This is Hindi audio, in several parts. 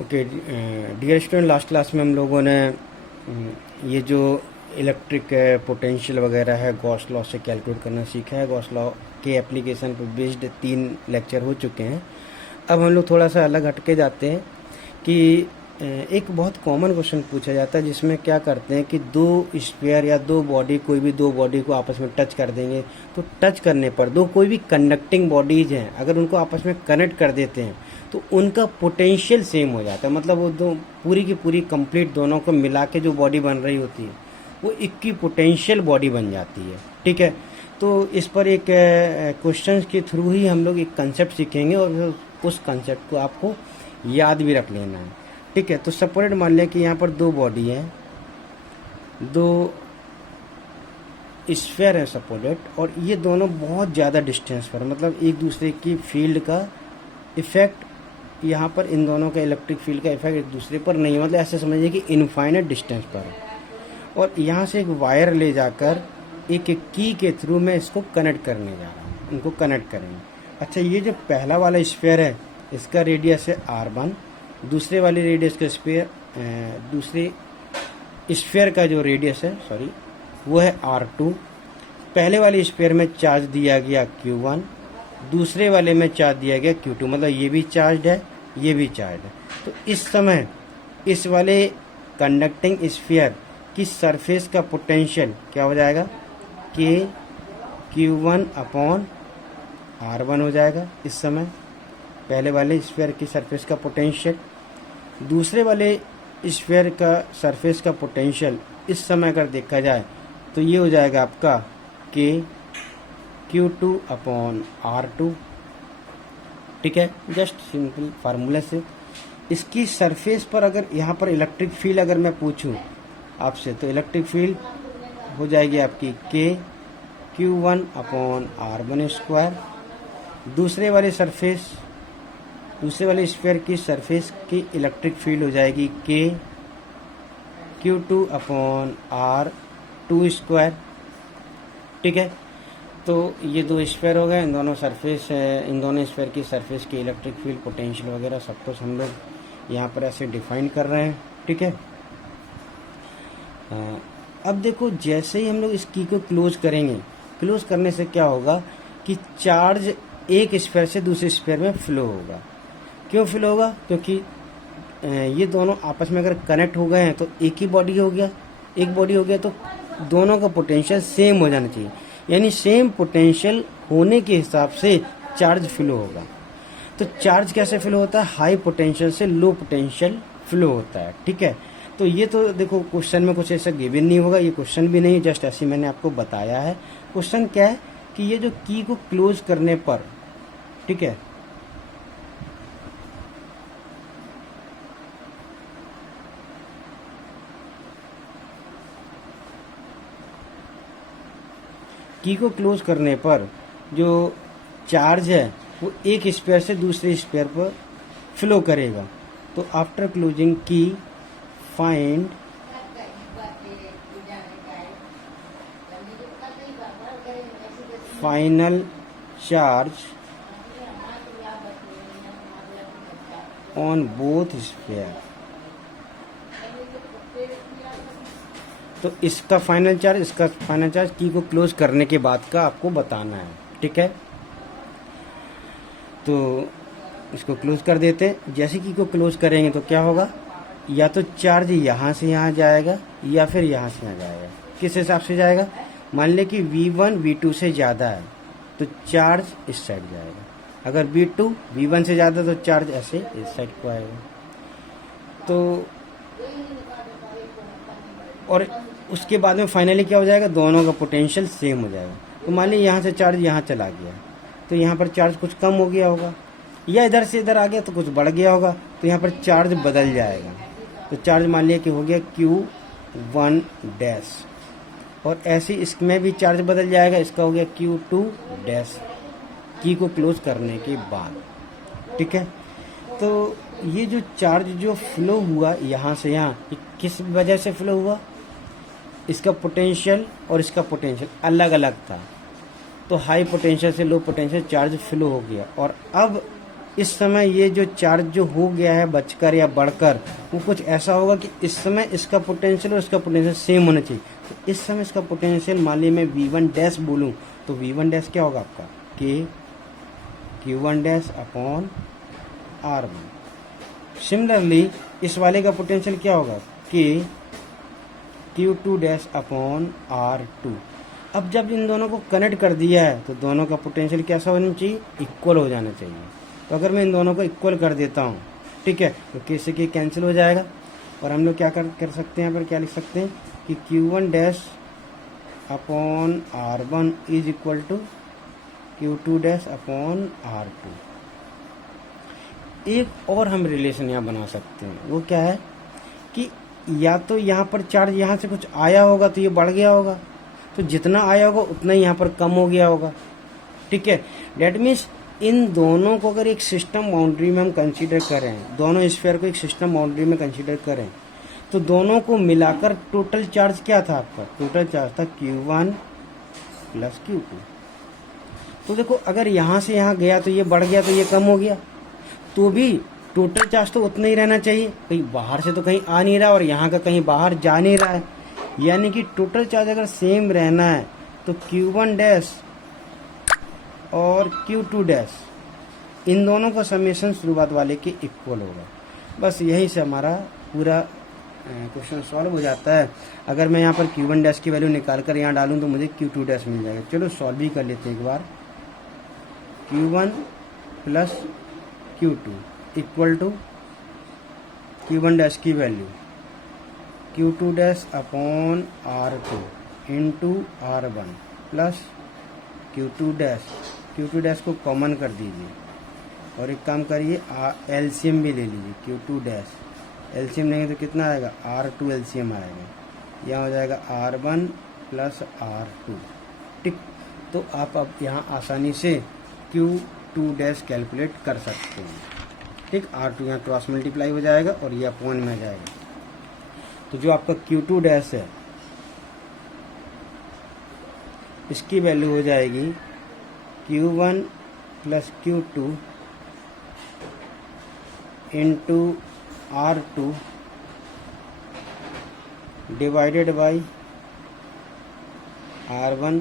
Okay dear student, last class में हम लोगों ने ये जो इलेक्ट्रिक पोटेंशियल वगैरह है गॉस लॉ से कैलकुलेट करना सीखा है। गॉस लॉ के एप्लीकेशन पर बेस्ड 3 लेक्चर हो चुके हैं। अब हम लोग थोड़ा सा अलग हटके जाते हैं कि एक बहुत कॉमन क्वेश्चन पूछा जाता है जिसमें क्या करते हैं कि दो स्फीयर या दो बॉडी, कोई भी दो बॉडी को आपस में टच कर देंगे तो टच करने पर दो कोई भी कंडक्टिंग बॉडीज हैं अगर उनको आपस में कनेक्ट कर देते हैं तो उनका पोटेंशियल सेम हो जाता है। मतलब वो दो पूरी की पूरी कंप्लीट दोनों को मिला के जो बॉडी बन रही होती है वो इक्की पोटेंशियल बॉडी बन जाती है। ठीक है, तो इस पर एक क्वेश्चन के थ्रू ही हम लोग एक कंसेप्ट सीखेंगे और उस कंसेप्ट को आपको याद भी रख लेना है। ठीक है, तो सपोर्टेड मान लें कि यहाँ पर दो बॉडी है, दो स्फीयर है सपोर्टेड, और ये दोनों बहुत ज़्यादा डिस्टेंस पर, मतलब एक दूसरे की फील्ड का इफेक्ट यहाँ पर, इन दोनों का इलेक्ट्रिक फील्ड का इफेक्ट एक दूसरे पर नहीं है। मतलब ऐसे समझिए कि इनफाइनाइट डिस्टेंस पर है और यहाँ से एक वायर ले जाकर एक की के थ्रू मैं इसको कनेक्ट करने जा रहा हूँ, इनको कनेक्ट करेंगे। अच्छा, ये जो पहला वाला स्फीयर है इसका रेडियस है R1, दूसरे वाले रेडियस का दूसरे स्फीयर का जो रेडियस है वो है R2। पहले वाले स्फीयर में चार्ज दिया गया Q1, दूसरे वाले में चार्ज दिया गया Q2, मतलब ये भी चार्ज है ये भी चार्ज है। तो इस समय इस वाले कंडक्टिंग स्फीयर की सरफेस का पोटेंशियल क्या हो जाएगा, K Q1 अपॉन R1 हो जाएगा। इस समय पहले वाले स्फीयर की सरफेस का पोटेंशियल, दूसरे वाले स्फीयर का सरफेस का पोटेंशियल इस समय अगर देखा जाए तो ये हो जाएगा आपका K Q2 अपॉन R2। ठीक है, जस्ट सिंपल फार्मूला से इसकी सरफेस पर अगर यहाँ पर इलेक्ट्रिक फील्ड अगर मैं पूछूं आपसे तो इलेक्ट्रिक फील्ड हो जाएगी आपकी K Q1 upon R1 square. दूसरे वाले स्फीयर की सरफेस की इलेक्ट्रिक फील्ड हो जाएगी K Q2 upon R2 square. ठीक है, तो ये दो स्फीयर हो गए, इन दोनों स्फीयर की सरफेस की इलेक्ट्रिक फील्ड, पोटेंशियल वगैरह सब कुछ हम लोग यहाँ पर ऐसे डिफाइन कर रहे हैं। ठीक है, अब देखो जैसे ही हम लोग इस की को क्लोज करेंगे, क्लोज करने से क्या होगा कि चार्ज एक स्फीयर से दूसरे स्फीयर में फ्लो होगा। क्यों फ्लो होगा? क्योंकि ये दोनों आपस में अगर कनेक्ट हो गए हैं तो एक ही बॉडी हो गया, एक बॉडी हो गया तो दोनों का पोटेंशियल सेम हो जाना चाहिए, यानी सेम पोटेंशियल होने के हिसाब से चार्ज फ्लो होगा। तो चार्ज कैसे फ्लो होता है? हाई पोटेंशियल से लो पोटेंशियल फ्लो होता है। ठीक है, तो ये तो देखो क्वेश्चन में कुछ ऐसा गिवन नहीं होगा, ये क्वेश्चन भी नहीं, जस्ट ऐसे मैंने आपको बताया है। क्वेश्चन क्या है कि ये जो की को क्लोज करने पर, ठीक है, की को क्लोज करने पर जो चार्ज है वो एक स्फीयर से दूसरे स्फीयर पर फ्लो करेगा। तो आफ्टर क्लोजिंग की find final charge on both sphere. तो इसका फाइनल चार्ज की को क्लोज करने के बाद का आपको बताना है। ठीक है, तो इसको क्लोज कर देते हैं। जैसे की को क्लोज करेंगे तो क्या होगा, या तो चार्ज यहाँ से यहाँ जाएगा या फिर यहाँ से यहाँ जाएगा। किस हिसाब से जाएगा? मान ले कि V1 V2 से ज़्यादा है तो चार्ज इस साइड जाएगा, अगर V2 V1 से ज़्यादा तो चार्ज ऐसे इस साइड को आएगा। तो और उसके बाद में फाइनली क्या हो जाएगा, दोनों का पोटेंशियल सेम हो जाएगा। तो मान लीजिए यहाँ से चार्ज यहाँ चला गया तो यहाँ पर चार्ज कुछ कम हो गया होगा, या इधर से इधर आ गया तो कुछ बढ़ गया होगा, तो यहाँ पर चार्ज बदल जाएगा। तो चार्ज मान लिया कि हो गया Q1 डैश, और ऐसे इसमें भी चार्ज बदल जाएगा, इसका हो गया Q2 डैश की को क्लोज करने के बाद। ठीक है, तो ये जो चार्ज जो फ्लो हुआ यहाँ से यहाँ, ये किस वजह से फ्लो हुआ? इसका पोटेंशियल और इसका पोटेंशियल अलग अलग था, तो हाई पोटेंशियल से लो पोटेंशियल चार्ज फ्लो हो गया। और अब इस समय ये जो चार्ज जो हो गया है बचकर या बढ़कर, वो कुछ ऐसा होगा कि इस समय इसका पोटेंशियल और इसका पोटेंशियल सेम होना चाहिए। तो इस समय इसका पोटेंशियल मान लीजिए मैं V1 डैश बोलूँ, तो V1 डैश क्या होगा आपका K Q1 dash upon R1। Similarly इस वाले का पोटेंशियल क्या होगा K Q2 dash upon R2। अब जब इन दोनों को कनेक्ट कर दिया है तो दोनों का पोटेंशियल कैसा होना चाहिए, इक्वल हो जाना चाहिए। तो अगर मैं इन दोनों को इक्वल कर देता हूँ, ठीक है, तो K से K कैंसिल हो जाएगा और हम लोग क्या कर सकते हैं, यहाँ पर क्या लिख सकते हैं कि Q1 dash upon R1 is equal to Q2 dash upon R2। एक और हम रिलेशन यहाँ बना सकते हैं, वो क्या है कि या तो यहाँ पर चार्ज यहाँ से कुछ आया होगा तो ये बढ़ गया होगा, तो जितना आया होगा उतना ही यहाँ पर कम हो गया होगा, ठीक है। डेट मीन्स इन दोनों को अगर एक सिस्टम बाउंड्री में हम कंसीडर करें, दोनों स्फीयर को एक सिस्टम बाउंड्री में कंसीडर करें, तो दोनों को मिलाकर टोटल चार्ज क्या था आपका, टोटल चार्ज था Q1 प्लस Q2। तो देखो अगर यहाँ से यहाँ गया तो ये बढ़ गया तो ये कम हो गया, तो भी टोटल चार्ज तो उतना ही रहना चाहिए, कहीं बाहर से तो कहीं आ नहीं रहा और यहाँ का कहीं बाहर जा नहीं रहा है, यानी कि टोटल चार्ज अगर सेम रहना है तो Q1 डैश और Q2 डैश इन दोनों का समेशन शुरुआत वाले के इक्वल होगा। बस यही से हमारा पूरा क्वेश्चन सॉल्व हो जाता है। अगर मैं यहाँ पर Q1 डैश की वैल्यू निकाल कर यहाँ डालूँ तो मुझे Q2 डैश मिल जाएगा। चलो सॉल्व भी कर लेते हैं एक बार। Q1 plus Q2 equal to Q1 dash की value Q2 dash upon R2 into R1 plus Q2 dash को कॉमन कर दीजिए और एक काम करिए एलसीएम भी ले लीजिए। Q2 डैश एलसीएम लेंगे तो कितना आएगा, R2 एलसीएम आएगा, यहाँ हो जाएगा R1 प्लस R2, ठीक। तो आप अब यहाँ आसानी से Q2 डैश कैलकुलेट कर सकते हैं, ठीक। R2 यहाँ क्रॉस मल्टीप्लाई हो जाएगा और ये अपॉन में आ जाएगा। तो जो आपका Q2 डैश है इसकी वैल्यू हो जाएगी Q1 plus Q2 into R2 divided by R1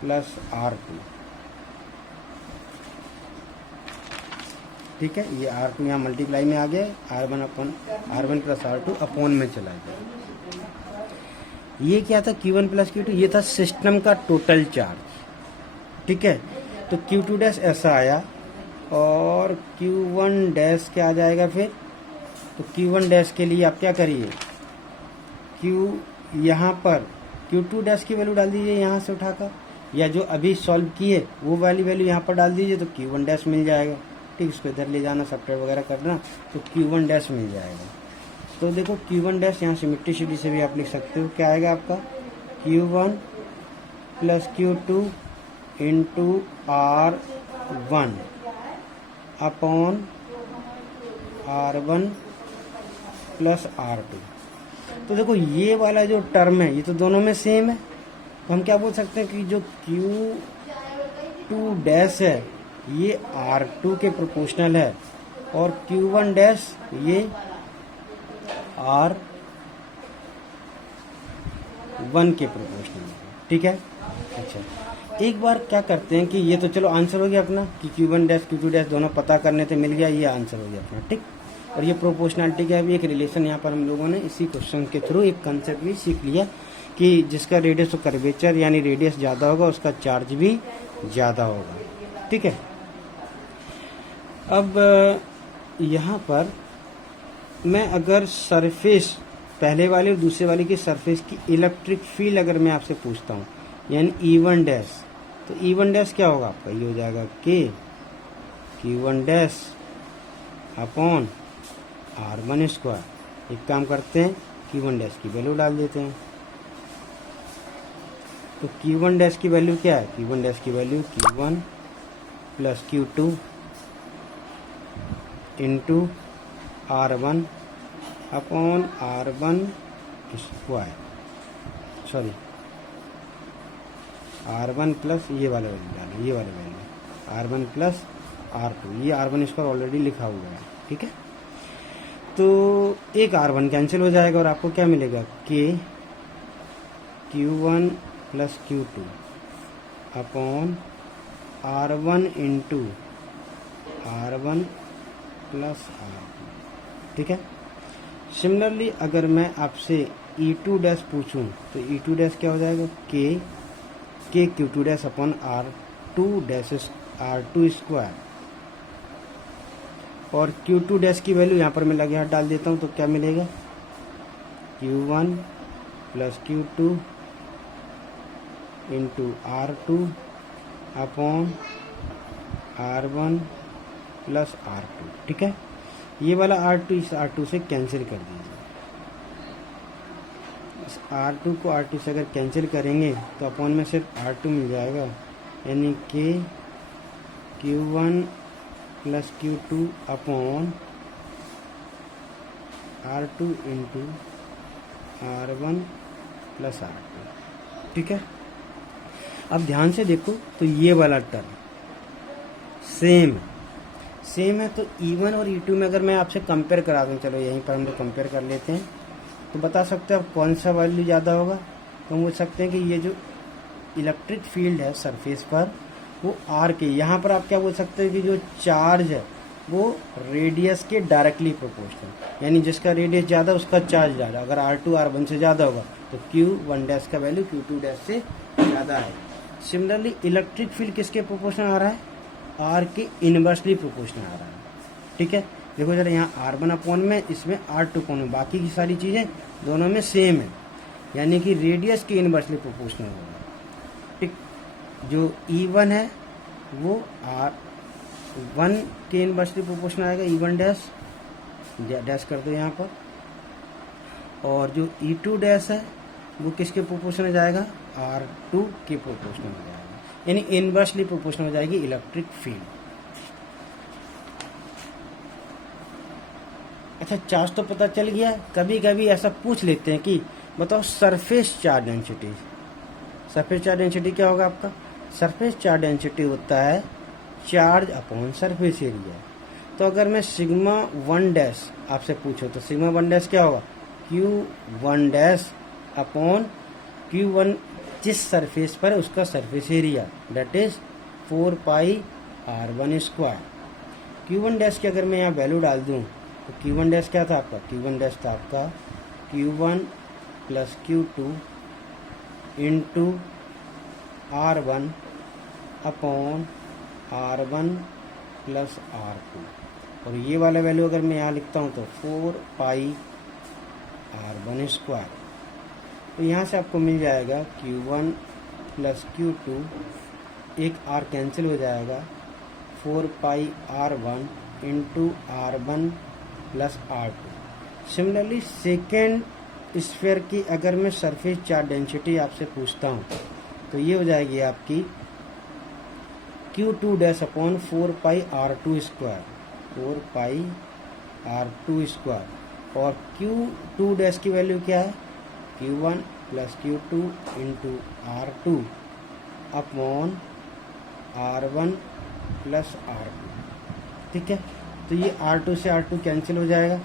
plus R2, ठीक है। ये R2 यहाँ मल्टीप्लाई में आ गया, R1 प्लस R2 अपॉन में चला गया। ये क्या था, Q1 प्लस Q2, ये था सिस्टम का टोटल चार्ज, ठीक है। तो Q2 डैश ऐसा आया और Q1 डैश क्या आ जाएगा फिर, तो Q1 डैश के लिए आप क्या करिए, यहाँ पर Q2 डैश की वैल्यू डाल दीजिए यहाँ से उठाकर, या जो अभी सॉल्व किए वो वाली वैल्यू यहाँ पर डाल दीजिए तो Q1 डैश मिल जाएगा, ठीक। इसको इधर ले जाना, सब्ट्रैक्ट वगैरह करना तो Q1 डैश मिल जाएगा। तो देखो Q1 डैश यहाँ सिमेट्रिसिटी से भी आप लिख सकते हो, क्या आएगा आपका Q1 plus Q2 into R1 upon R1 plus R2। तो देखो ये वाला जो टर्म है ये तो दोनों में सेम है, तो हम क्या बोल सकते हैं कि जो Q2 डैश है ये R2 के प्रोपोर्शनल है और Q1 डैश ये R1 के प्रोपोर्शनल है, ठीक है। अच्छा, एक बार क्या करते हैं कि ये तो चलो आंसर हो गया अपना कि Q1 डैश Q2 डैश दोनों पता करने से मिल गया, ये आंसर हो गया अपना, ठीक। और ये प्रोपोर्शनलिटी का भी एक रिलेशन यहाँ पर हम लोगों ने इसी क्वेश्चन के थ्रू एक कंसेप्ट भी सीख लिया कि जिसका रेडियस और कर्वेचर यानी रेडियस ज़्यादा होगा उसका चार्ज भी ज़्यादा होगा, ठीक है। अब यहाँ पर मैं अगर सरफेस पहले वाले और दूसरे वाले की सरफेस की इलेक्ट्रिक फील्ड अगर मैं आपसे पूछता हूँ यानी E1 डैश, तो E1 डैश क्या होगा आपका, ये हो जाएगा K Q1 dash upon R1 square. एक काम करते हैं Q1 डैश की वैल्यू डाल देते हैं, तो Q1 डैश की वैल्यू क्या है, Q1 डैश की value Q1 plus Q2 into R1 upon R1 square, sorry R1 plus ये वाले वैल्यू डालें, ये वाले वैल्यू R1 प्लस R2, ये R1 स्क्वायर ऑलरेडी लिखा हुआ है, ठीक है। तो एक R1 कैंसिल हो जाएगा और आपको क्या मिलेगा, K Q1 plus Q2 upon R1 into R1 plus R2, ठीक है। सिमिलरली अगर मैं आपसे E2 डैश पूछूं तो E2 डैश क्या हो जाएगा, K Q2 dash upon R2 dash R2 square, और Q2 डैश की वैल्यू यहाँ पर मैं लगे हाथ डाल देता हूँ तो क्या मिलेगा, Q1 plus Q2 into R2 upon R1 plus R2, ठीक है। ये वाला R2 इस R2 से कैंसिल कर दीजिए। इस R2 को R2 से अगर कैंसिल करेंगे तो अपॉन में सिर्फ R2 मिल जाएगा, यानी कि Q1 plus Q2 upon R2 into R1 plus R2, ठीक है। अब ध्यान से देखो तो ये वाला टर्म सेम है, तो E1 और E2 में अगर मैं आपसे कंपेयर करा दूं, चलो यहीं पर हम लोग कंपेयर कर लेते हैं, तो बता सकते हैं कौन सा वैल्यू ज़्यादा होगा। तो हम बोल सकते हैं कि ये जो इलेक्ट्रिक फील्ड है सरफेस पर वो आर के, यहाँ पर आप क्या बोल सकते हैं कि जो चार्ज है वो रेडियस के डायरेक्टली प्रोपोर्शनल, यानी जिसका रेडियस ज़्यादा उसका चार्ज ज़्यादा। अगर R2 R1 से ज़्यादा होगा तो Q1 डैश का वैल्यू Q2 डैश से ज़्यादा है। सिमिलरली इलेक्ट्रिक फील्ड किसके प्रोपोर्शनल आ रहा है, R के इनवर्सली प्रोपोर्शनल आ रहा है, ठीक है। देखो जरा यहाँ R1 अपॉन में, इसमें R2 अपॉन में, बाकी की सारी चीज़ें दोनों में सेम है, यानी कि रेडियस के इनवर्सली प्रोपोर्शनल होगा, ठीक। जो E1 है वो R1 के इनवर्सली प्रोपोर्शनल आएगा, E1 डैश कर दो यहाँ पर, और जो E2 डैश है वो किसके प्रोपोर्शनल जाएगा, R2 के प्रोपोर्शनल हो जाएगा, यानी इनवर्सली प्रोपोर्शनल हो जाएगी इलेक्ट्रिक फील्ड। अच्छा, चार्ज तो पता चल गया। कभी कभी ऐसा पूछ लेते हैं कि बताओ surface charge density. Surface charge density क्या होगा आपका, सरफेस चार्ज डेंसिटी होता है चार्ज अपॉन सरफेस एरिया। तो अगर मैं सिग्मा 1 डैश आपसे पूछो तो सिग्मा 1 डैश क्या होगा, Q1 डैश अपॉन Q1 जिस सरफेस पर है उसका surface area, that is 4 pi R1 square. Q1 dash की अगर मैं यहाँ वैल्यू डाल दूँ तो Q1 डैश क्या था आपका, Q1 डैश था आपका Q1 plus Q2 into R1 upon R1 plus R2, और ये वाला वैल्यू अगर मैं यहाँ लिखता हूँ तो 4 पाई R1 स्क्वायर। तो यहाँ से आपको मिल जाएगा Q1 प्लस Q2, एक R कैंसिल हो जाएगा, 4 पाई R1 into R1 plus R2। Similarly second sphere की अगर मैं सरफेस चार्ज डेंसिटी आपसे पूछता हूँ तो ये हो जाएगी आपकी Q2 डैश अपॉन 4 पाई R2 स्क्वायर, 4 पाई R2 स्क्वायर, और Q2 डैश की वैल्यू क्या है, Q1 plus Q2 into R2 upon R1 plus R2, ठीक है। तो ये R2 से R2 कैंसिल हो जाएगा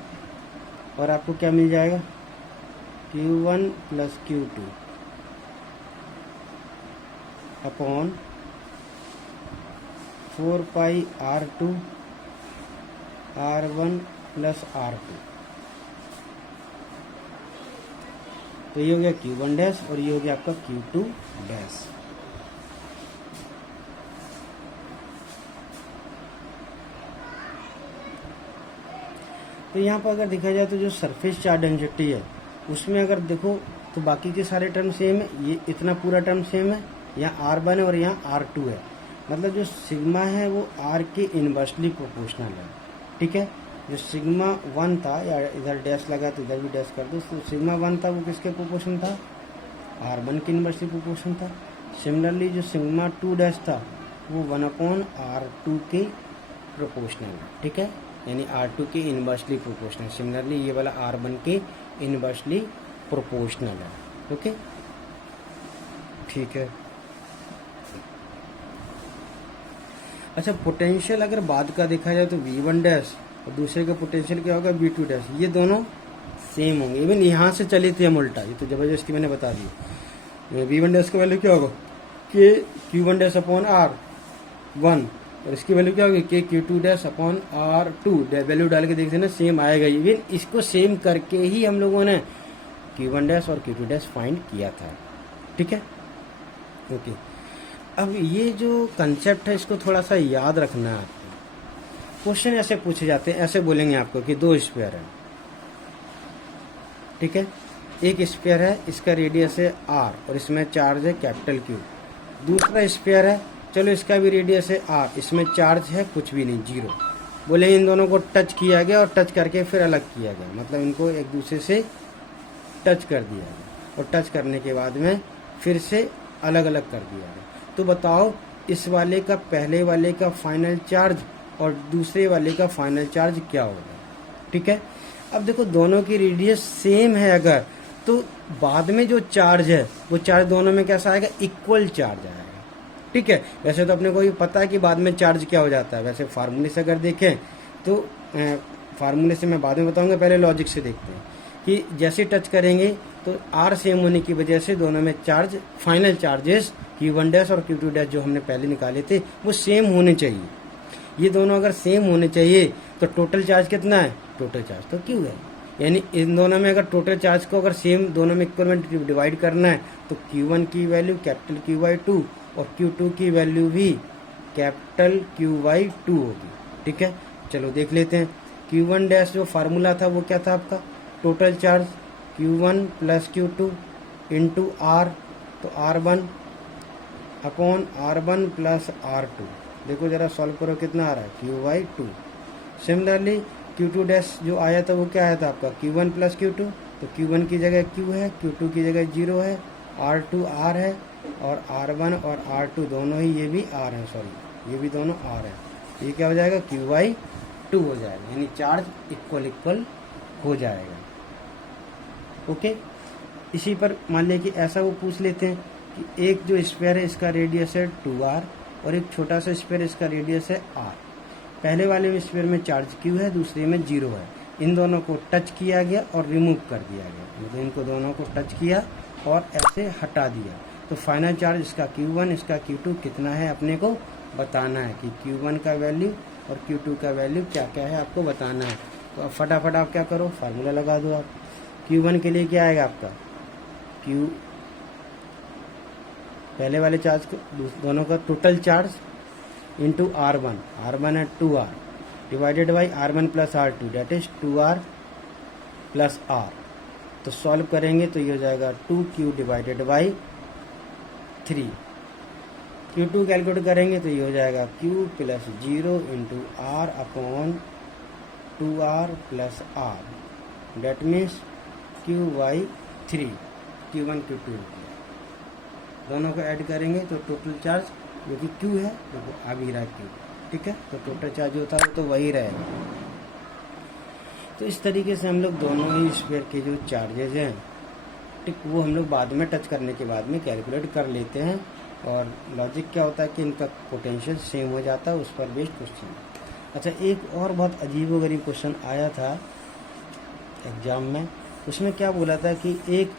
और आपको क्या मिल जाएगा, Q1 प्लस Q2 अपॉन 4 पाई R2 R1 प्लस R2। तो ये हो गया Q1 डैश और ये हो गया आपका Q2 डैश। तो यहाँ पर अगर देखा जाए तो जो सरफेस चार्ज डेंसिटी है उसमें अगर देखो तो बाकी के सारे टर्म सेम है, ये इतना पूरा टर्म सेम है, यहाँ R1 है और यहाँ R2 है, मतलब जो सिग्मा है वो R के इनवर्सली प्रोपोर्शनल है, ठीक है। जो सिग्मा 1 था, या इधर डैश लगा तो इधर भी डैश कर दो, तो सिग्मा 1 था वो किसके प्रोपोर्शन था, R1 के इनवर्सली प्रोपोर्शन था। सिमिलरली जो सिग्मा 2 डैश था वो 1/R2 के प्रोपोर्शनल है, ठीक है, यानी R2 के इनवर्सली प्रोपोर्शनल। सिमिलरली ये वाला R1 के इनवर्सली प्रोपोर्शनल है, ओके, ठीक है। अच्छा, पोटेंशियल अगर बाद का देखा जाए तो V1 डैश और दूसरे का पोटेंशियल क्या होगा V2 डैश, ये दोनों सेम होंगे। इवन यहाँ से चले थे हम उल्टा, ये तो जबरदस्ती मैंने बता दी। V1 डैश का वैल्यू क्या होगा के Q1 डैश अपॉन R1 और इसकी वैल्यू क्या होगी के Q2 dash upon R2। Value डाल के देखते हैं ना, सेम आएगा। इवन इसको सेम करके ही हम लोगों ने Q1 डैश और Q2 डैश फाइंड किया था। ठीक है, ओके। अब ये जो कंसेप्ट है इसको थोड़ा सा याद रखना है आपको। क्वेश्चन ऐसे पूछे जाते हैं, ऐसे बोलेंगे आपको कि दो स्फीयर है, ठीक है। एक स्फीयर है, इसका रेडियस है R और इसमें चार्ज है कैपिटल Q। दूसरा स्फीयर है, चलो इसका भी रेडियस है R, इसमें चार्ज है कुछ भी नहीं, 0। बोले इन दोनों को टच किया गया और टच करके फिर अलग किया गया, मतलब इनको एक दूसरे से टच कर दिया गया और टच करने के बाद में फिर से अलग अलग कर दिया गया। तो बताओ इस वाले का पहले वाले का फाइनल चार्ज और दूसरे वाले का फाइनल चार्ज क्या होगा। ठीक है, अब देखो दोनों की रेडियस सेम है अगर, तो बाद में जो चार्ज है वो चार्ज दोनों में कैसा आएगा, इक्वल चार्ज आएगा। ठीक है, वैसे तो अपने को ये पता है कि बाद में चार्ज क्या हो जाता है। वैसे फार्मूले से अगर देखें तो फार्मूले से मैं बाद में बताऊंगा, पहले लॉजिक से देखते हैं कि जैसे टच करेंगे तो R सेम होने की वजह से दोनों में charge, final charges Q1 dash और Q2 डैश जो हमने पहले निकाले थे वो सेम होने चाहिए। ये दोनों अगर सेम होने चाहिए तो टोटल चार्ज कितना है, टोटल चार्ज तो Q है। यानी इन दोनों में अगर टोटल चार्ज को अगर सेम दोनों में इक्वल में डिवाइड करना है तो Q1 की वैल्यू कैपिटल Q/2 और Q2 की वैल्यू भी कैपिटल Q/2 होगी। ठीक है, चलो देख लेते हैं। Q1 डैश जो फार्मूला था वो क्या था आपका, total charge Q1 plus Q2 into R, तो R1 upon R1 plus R2। देखो जरा सॉल्व करो कितना आ रहा है, Q/2। सिमिलरली Q2 डैश जो आया था वो क्या आया था आपका, Q1 प्लस Q2, तो Q1 की जगह Q है, Q2 की जगह 0 है, R2 R है और R1 और R2 दोनों ही ये भी R है, सॉरी ये भी दोनों R है। ये क्या हो जाएगा, Q/2 हो जाएगा, यानी चार्ज इक्वल इक्वल हो जाएगा। ओके, इसी पर मान लिया कि ऐसा वो पूछ लेते हैं कि एक जो स्फीयर है इसका रेडियस है 2R और एक छोटा सा स्फीयर इसका रेडियस है R। पहले वाले स्फीयर में चार्ज Q है, दूसरे में 0 है। इन दोनों को टच किया गया और रिमूव कर दिया गया, मतलब इनको दोनों को टच किया और ऐसे हटा दिया। तो फाइनल चार्ज इसका Q1 इसका Q2 कितना है अपने को बताना है कि Q1 का वैल्यू और Q2 का वैल्यू क्या क्या है आपको बताना है। तो अब फटाफट आप क्या करो, फार्मूला लगा दो आप। Q1 के लिए क्या आएगा आपका, Q पहले वाले चार्ज को दोनों का टोटल चार्ज इंटू R1 है 2R divided by R1 plus R2 that is 2R plus R। तो सॉल्व करेंगे तो ये हो जाएगा 2Q divided by 3। Q2 calculate करेंगे तो ये हो जाएगा Q plus 0 into R upon 2R plus R that means Q/3। Q1 Q2 दोनों को ऐड करेंगे तो टोटल चार्ज जो कि Q है देखो आ भी रहा है Q। ठीक है, तो टोटल चार्ज जो था वो तो वही रहेगा। तो इस तरीके से हम लोग दोनों ही स्फीयर के जो चार्जेज हैं, ठीक, वो हम लोग बाद में टच करने के बाद में कैलकुलेट कर लेते हैं। और लॉजिक क्या होता है कि इनका पोटेंशियल सेम हो जाता है, उस पर बेस्ड क्वेश्चन। अच्छा, एक और बहुत अजीबोगरीब क्वेश्चन आया था एग्जाम में। उसमें क्या बोला था कि एक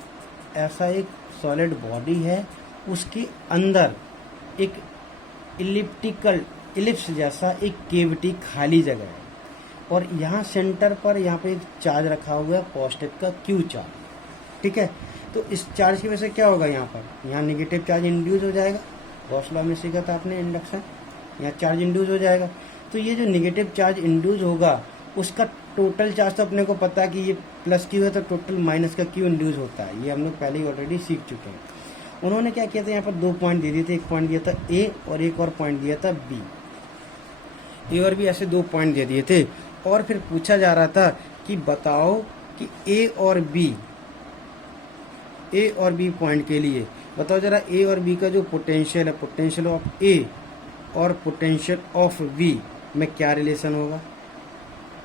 ऐसा एक सॉलिड बॉडी है, उसके अंदर एक इलिप्स जैसा एक केविटी खाली जगह है और यहाँ सेंटर पर यहाँ पे एक चार्ज रखा हुआ है पॉजिटिव का Q चार्ज। ठीक है, तो इस चार्ज की वजह से क्या होगा, यहाँ नेगेटिव चार्ज इंड्यूस हो जाएगा। गॉस लॉ में सीखा था आपने इंडक्शन, यहाँ चार्ज इंड्यूस हो जाएगा। तो ये जो नेगेटिव चार्ज इंड्यूस होगा उसका टोटल चार्ज तो अपने को पता है कि ये प्लस Q है तो टोटल माइनस का Q इंड्यूस होता है, ये हम लोग पहले ही ऑलरेडी सीख चुके हैं। उन्होंने क्या किया था, यहाँ पर 2 पॉइंट दे दिए थे, एक पॉइंट दिया था A और एक और पॉइंट दिया था B। A और B ऐसे 2 पॉइंट दे दिए थे और फिर पूछा जा रहा था कि बताओ कि A और B पॉइंट के लिए बताओ जरा A और B का जो पोटेंशियल है, पोटेंशियल ऑफ A और पोटेंशियल ऑफ B में क्या रिलेशन होगा।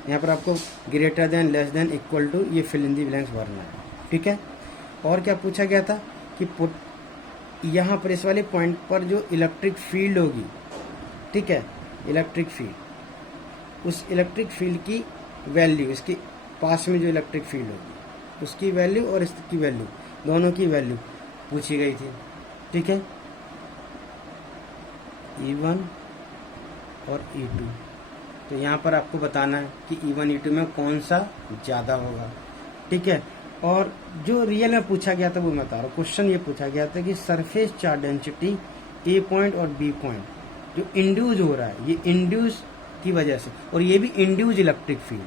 यहाँ पर आपको greater than, less than, equal to, ये फिल इन दी ब्लैंक्स भरना है। ठीक है, और क्या पूछा गया था कि यहाँ पर इस वाले पॉइंट पर जो इलेक्ट्रिक फील्ड होगी, ठीक है, इलेक्ट्रिक फील्ड, उस इलेक्ट्रिक फील्ड की वैल्यू, इसके पास में जो इलेक्ट्रिक फील्ड होगी उसकी वैल्यू और इसकी वैल्यू, दोनों की वैल्यू पूछी गई थी। ठीक है, E1 और E2। तो यहाँ पर आपको बताना है कि E1 E2 में कौन सा ज़्यादा होगा। ठीक है, और जो रियल में पूछा गया था वो मैं बता रहा हूँ। क्वेश्चन ये पूछा गया था कि सरफेस चार्ज डेंसिटी ए पॉइंट और बी पॉइंट जो इंड्यूज हो रहा है, ये इंड्यूस की वजह से, और ये भी इंड्यूज इलेक्ट्रिक फील्ड,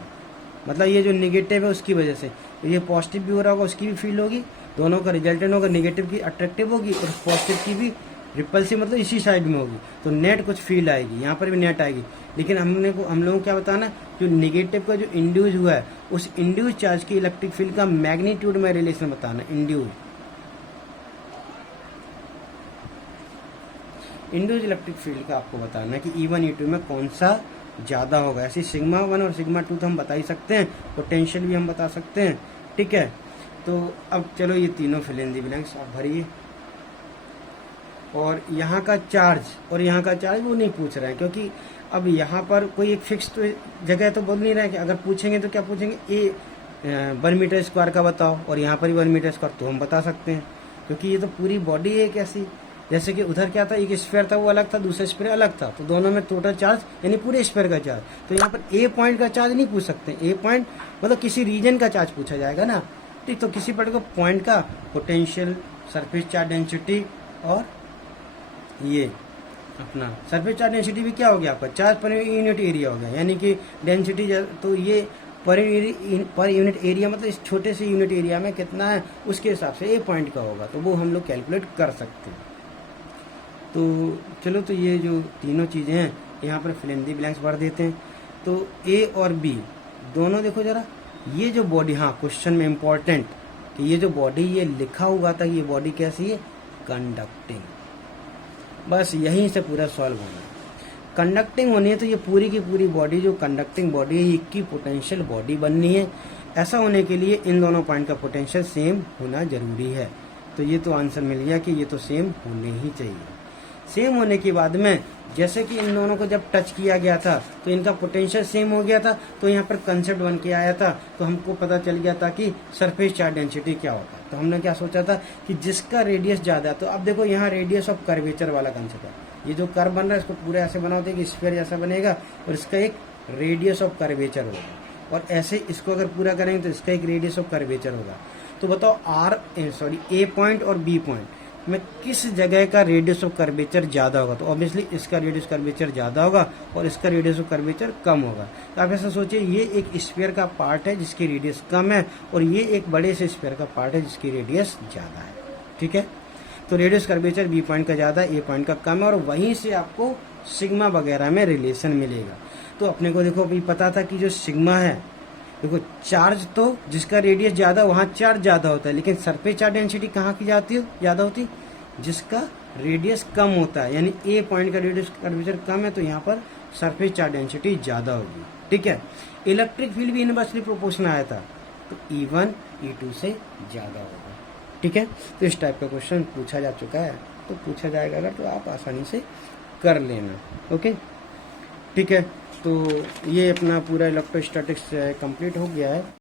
मतलब ये जो नेगेटिव है उसकी वजह से, ये पॉजिटिव भी हो रहा होगा उसकी भी फील्ड होगी, दोनों का रिजल्टेंट होगा, नेगेटिव की अट्रैक्टिव होगी और पॉजिटिव की भी रिपल्सिव, मतलब इसी साइड में होगी, तो नेट कुछ फील्ड आएगी, यहाँ पर भी नेट आएगी। लेकिन हम लोगों को क्या बताना, जो नेगेटिव का जो इंड्यूज हुआ है उस इंड्यूज चार्ज की इलेक्ट्रिक फील्ड का मैग्नीट्यूड में रिलेशन बताना। इंड्यूज इलेक्ट्रिक फील्ड का आपको बताना है कि E1 E2 में कौन सा ज़्यादा होगा। ऐसे सिग्मा 1 और सिग्मा 2 तो हम बता ही सकते हैं, पोटेंशियल भी हम बता सकते हैं। ठीक है, तो अब चलो ये तीनों फिल इन द ब्लैंक्स आप भरिए। और यहाँ का चार्ज और यहाँ का चार्ज वो नहीं पूछ रहे हैं, क्योंकि अब यहाँ पर कोई एक फिक्स तो जगह तो बोल नहीं रहे हैं कि अगर पूछेंगे तो क्या पूछेंगे, 1 मीटर स्क्वायर का बताओ, और यहाँ पर भी 1 मीटर स्क्वायर तो हम बता सकते हैं, क्योंकि ये तो पूरी बॉडी है एक ऐसी, जैसे कि उधर क्या था, एक स्फीयर था वो अलग था, दूसरा स्फीयर अलग था, तो दोनों में टोटल चार्ज यानी पूरे स्फीयर का चार्ज। तो यहाँ पर ए पॉइंट का चार्ज नहीं पूछ सकते, ए पॉइंट मतलब किसी रीजन का चार्ज पूछा जाएगा ना। ठीक, तो किसी पर्टिकुलर पॉइंट का पोटेंशियल, सरफेस चार्ज डेंसिटी, और ये अपना सरफेस चार्ज डेंसिटी भी क्या हो गया आपका, चार्ज पर यूनिट एरिया हो गया, यानी कि डेंसिटी, तो ये पर यूनिट एरिया मतलब इस छोटे से यूनिट एरिया में कितना है उसके हिसाब से ए पॉइंट का होगा, तो वो हम लोग कैलकुलेट कर सकते हैं। तो चलो, तो ये जो तीनों चीज़ें हैं यहाँ पर फिल इन द ब्लैंक्स भर देते हैं। तो ए और बी दोनों देखो जरा, ये जो बॉडी, हाँ क्वेश्चन में इम्पॉर्टेंट कि ये जो बॉडी ये लिखा हुआ था, ये बॉडी कैसी है, कंडक्टिंग। बस यहीं से पूरा सॉल्व होना है। कंडक्टिंग होनी है तो ये पूरी की पूरी बॉडी जो कंडक्टिंग बॉडी है, इक्की पोटेंशियल बॉडी बननी है। ऐसा होने के लिए इन दोनों पॉइंट का पोटेंशियल सेम होना जरूरी है। तो ये तो आंसर मिल गया कि ये तो सेम होने ही चाहिए। सेम होने के बाद में जैसे कि इन दोनों को जब टच किया गया था तो इनका पोटेंशियल सेम हो गया था, तो यहाँ पर कंसेप्ट बन के आया था, तो हमको पता चल गया था कि सरफेस चार्ज डेंसिटी क्या होता है। तो हमने क्या सोचा था कि जिसका रेडियस ज़्यादा, तो अब देखो यहाँ रेडियस ऑफ कर्वेचर वाला कंसेप्ट है। ये जो कर्व बन रहा है इसको पूरे ऐसे बना होता है कि स्फीयर जैसा बनेगा और इसका एक रेडियस ऑफ कर्वेचर होगा, और ऐसे इसको अगर पूरा करेंगे तो इसका एक रेडियस ऑफ कर्वेचर होगा। तो बताओ ए पॉइंट और बी पॉइंट में किस जगह का रेडियस ऑफ कर्वेचर ज़्यादा होगा। तो ऑब्वियसली इसका रेडियस कर्वेचर ज़्यादा होगा और इसका रेडियस ऑफ कर्वेचर कम होगा। तो आप ऐसा सोचिए, ये एक स्फीयर का पार्ट है जिसकी रेडियस कम है, और ये एक बड़े से स्फीयर का पार्ट है जिसकी रेडियस ज़्यादा है। ठीक है, तो रेडियस कर्वेचर बी पॉइंट का ज़्यादा है, ए पॉइंट का कम है, और वहीं से आपको सिग्मा वगैरह में रिलेशन मिलेगा। तो अपने को देखो अभी पता था कि जो सिग्मा है, देखो चार्ज तो जिसका रेडियस ज़्यादा वहाँ चार्ज ज़्यादा होता है, लेकिन सरफेस चार्ज डेंसिटी कहाँ की ज़्यादा होती, जिसका रेडियस कम होता है, यानी ए पॉइंट का रेडियस कर्वेचर कम है तो यहाँ पर सरफेस चार्ज डेंसिटी ज़्यादा होगी। ठीक है, इलेक्ट्रिक फील्ड भी इनवर्सली प्रोपोर्शनल आया था, तो E1 E2 से ज़्यादा होगा। ठीक है, तो इस टाइप का क्वेश्चन पूछा जा चुका है, तो पूछा जाएगा अगर तो आप आसानी से कर लेना। ओके, ठीक है, तो ये अपना पूरा इलेक्ट्रोस्टैटिक्स कंप्लीट हो गया है।